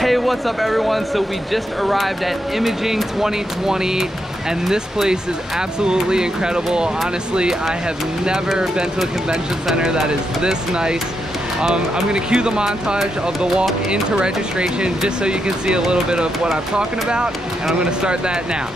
Hey, what's up everyone? So we just arrived at Imaging 2020 and this place is absolutely incredible. Honestly, I have never been to a convention center that is this nice. I'm gonna cue the montage of the walk into registration just so you can see a little bit of what I'm talking about, and I'm gonna start that now.